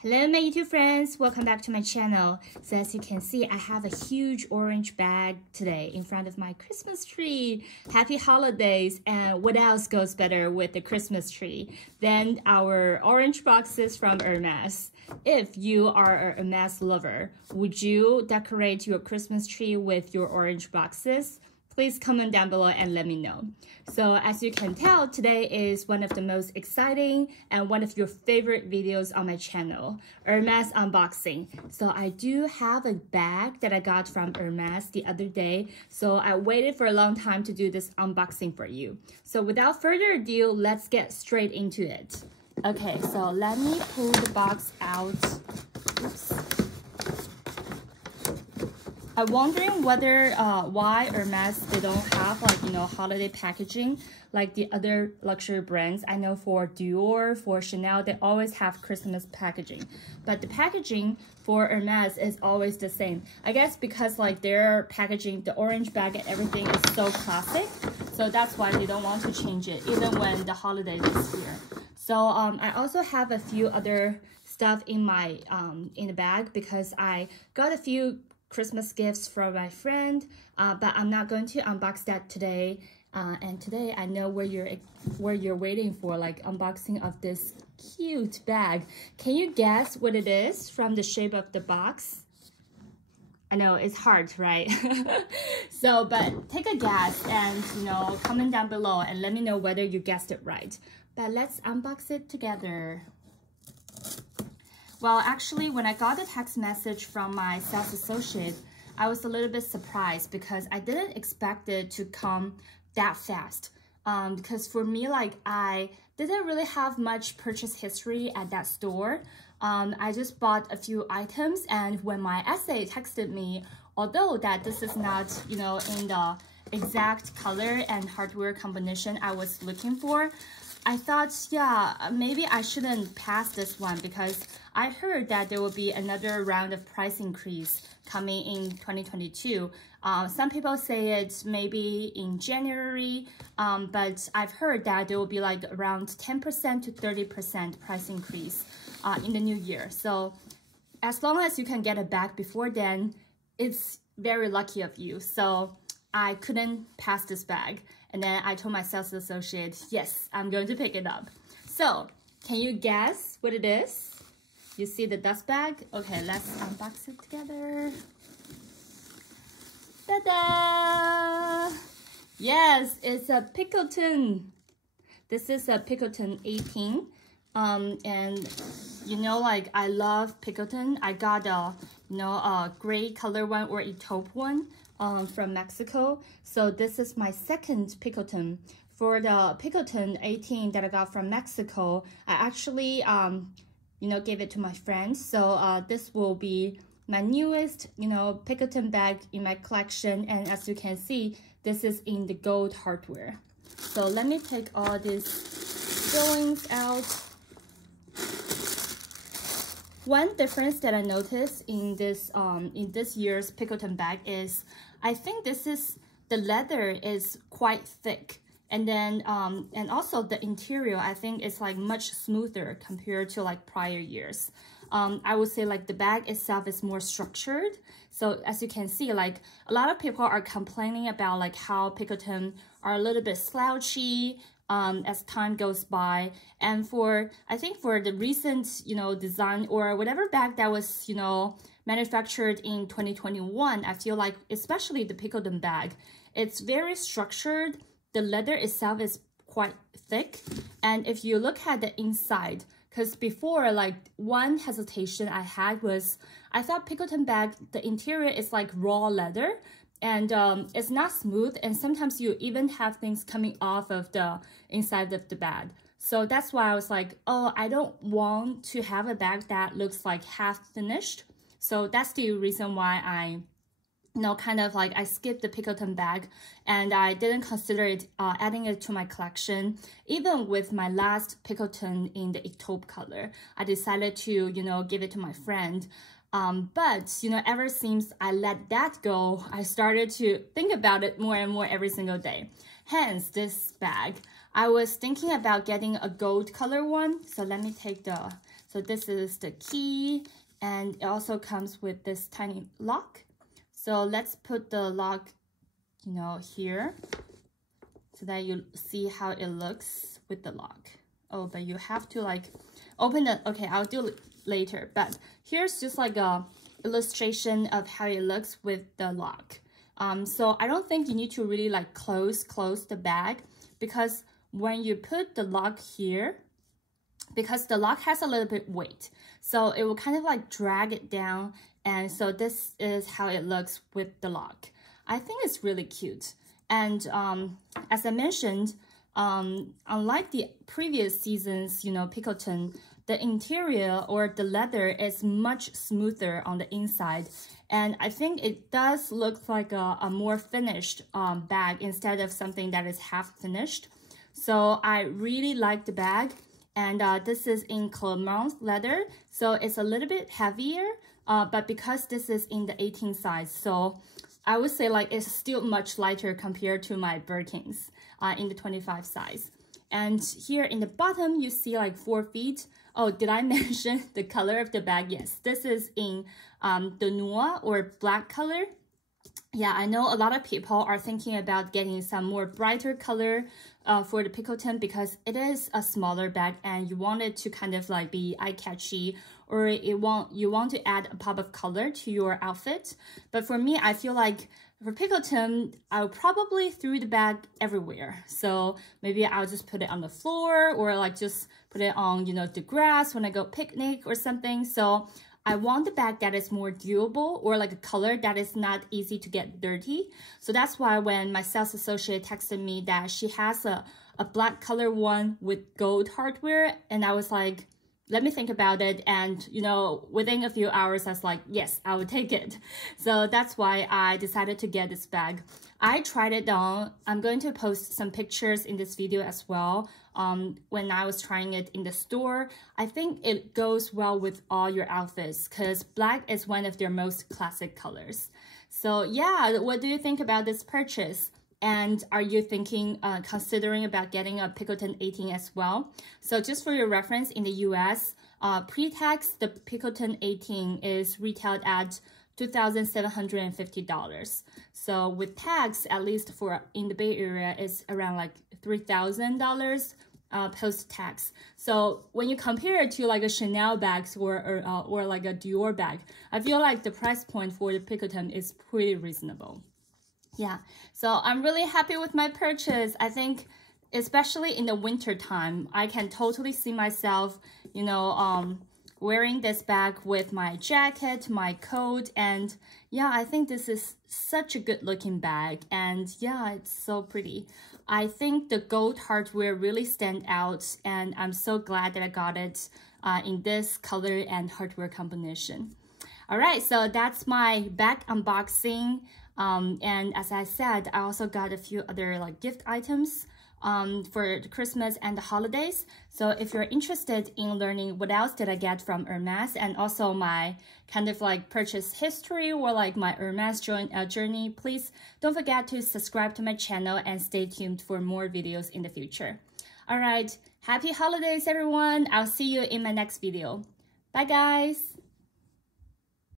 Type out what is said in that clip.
Hello my YouTube friends, welcome back to my channel. So as you can see, I have a huge orange bag today in front of my Christmas tree. Happy holidays, and what else goes better with the Christmas tree than our orange boxes from Hermes? If you are a Hermes lover, would you decorate your Christmas tree with your orange boxes? Please comment down below and let me know. So as you can tell, today is one of the most exciting and one of your favorite videos on my channel, Hermes unboxing. So I do have a bag that I got from Hermes the other day. So I waited for a long time to do this unboxing for you. So without further ado, let's get straight into it. Okay, so let me pull the box out. Oops. I'm wondering whether why Hermes they don't have holiday packaging like the other luxury brands. I know for Dior, for Chanel, they always have Christmas packaging, but the packaging for Hermes is always the same. I guess because like their packaging, the orange bag and everything is so classic, so that's why they don't want to change it even when the holiday is here. So I also have a few other stuff in my in the bag because I got a few Christmas gifts from my friend, but I'm not going to unbox that today. And today I know where you're waiting for, like unboxing of this cute bag. Can you guess what it is from the shape of the box? I know it's hard, right? So, but take a guess and comment down below and let me know whether you guessed it right. But let's unbox it together. Well, actually, when I got a text message from my sales associate, I was a little bit surprised because I didn't expect it to come that fast. Because for me, like I didn't really have much purchase history at that store. I just bought a few items, and when my SA texted me, although that this is not, in the exact color and hardware combination I was looking for, I thought, yeah, maybe I shouldn't pass this one because I heard that there will be another round of price increase coming in 2022. Some people say it's maybe in January, but I've heard that there will be like around 10% to 30% price increase in the new year. So as long as you can get a bag before then, it's very lucky of you. So I couldn't pass this bag. And then I told my sales associate, yes, I'm going to pick it up. So, can you guess what it is? You see the dust bag? Okay, let's unbox it together. Ta-da! Yes, it's a Pickleton. This is a Pickleton 18. And like I love Pickleton. I got a gray color one or Etoupe one. From Mexico. So this is my second Pickleton. For the Pickleton 18 that I got from Mexico, I actually gave it to my friends. So this will be my newest Pickleton bag in my collection, and as you can see, this is in the gold hardware. So let me take all these fillings out. One difference that I noticed in this year's Pickleton bag is I think the leather is quite thick, and then and also the interior I think is like much smoother compared to like prior years. I would say like the bag itself is more structured. So as you can see, like a lot of people are complaining about like how Pickleton are a little bit slouchy as time goes by, and I think for the recent design or whatever bag that was manufactured in 2021, I feel like especially the Pickleton bag, it's very structured. The leather itself is quite thick, and if you look at the inside, because before, like one hesitation I had was I thought Pickleton bag, the interior is like raw leather, and it's not smooth, and sometimes you even have things coming off of the inside of the bag. So that's why I was like, oh, I don't want to have a bag that looks like half finished. So that's the reason why I kind of like I skipped the Pickleton bag, and I didn't consider it adding it to my collection. Even with my last Pickleton in the Etoupe color, I decided to give it to my friend. But ever since I let that go, I started to think about it more and more every single day. Hence this bag. I was thinking about getting a gold color one. So let me take the So this is the key, and it also comes with this tiny lock. So let's put the lock, you know, here so that you see how it looks with the lock. Oh, but you have to like open it. Okay, I'll do it later. But here's just like a illustration of how it looks with the lock. So I don't think you need to really like close the bag, because when you put the lock here, because the lock has a little bit weight, so it will kind of like drag it down. And so this is how it looks with the lock. I think it's really cute. And as I mentioned, unlike the previous seasons, you know, Picoton, the interior or the leather is much smoother on the inside. And I think it does look like a more finished bag instead of something that is half finished. So I really like the bag. And this is in Clermont leather, so it's a little bit heavier, but because this is in the 18 size, so I would say like it's still much lighter compared to my Birkins in the 25 size. And here in the bottom, you see like 4 feet. Oh, did I mention the color of the bag? Yes, this is in the noir or black color. Yeah, I know a lot of people are thinking about getting some more brighter color for the Picoton, because it is a smaller bag and you want it to kind of like be eye-catchy, or you want to add a pop of color to your outfit. But for me, I feel like for Picoton, I'll probably throw the bag everywhere. So maybe I'll just put it on the floor, or like just put it on, you know, the grass when I go picnic or something. So I want the bag that is more durable, or like a color that is not easy to get dirty. So that's why when my sales associate texted me that she has a black color one with gold hardware, and I was like, let me think about it. And, you know, within a few hours, I was like, yes, I would take it. So that's why I decided to get this bag. I tried it on. I'm going to post some pictures in this video as well. When I was trying it in the store, I think it goes well with all your outfits, because black is one of their most classic colors. So yeah, what do you think about this purchase? And are you thinking, considering about getting a Picoton 18 as well? So just for your reference, in the US, pre-tax, the Picoton 18 is retailed at $2,750. So with tax, at least for in the Bay Area, it's around like $3,000 post-tax. So when you compare it to like a Chanel bags or like a Dior bag, I feel like the price point for the Picoton is pretty reasonable. Yeah, so I'm really happy with my purchase. I think especially in the winter time, I can totally see myself, you know, wearing this bag with my jacket, my coat, and yeah, I think this is such a good looking bag, and yeah, it's so pretty. I think the gold hardware really stand out, and I'm so glad that I got it in this color and hardware combination. All right, so that's my bag unboxing. And as I said, I also got a few other like gift items for the Christmas and the holidays. So if you're interested in learning what else did I get from Hermes, and also my kind of like purchase history or like my Hermes journey, please don't forget to subscribe to my channel and stay tuned for more videos in the future. All right, happy holidays everyone. I'll see you in my next video. Bye guys.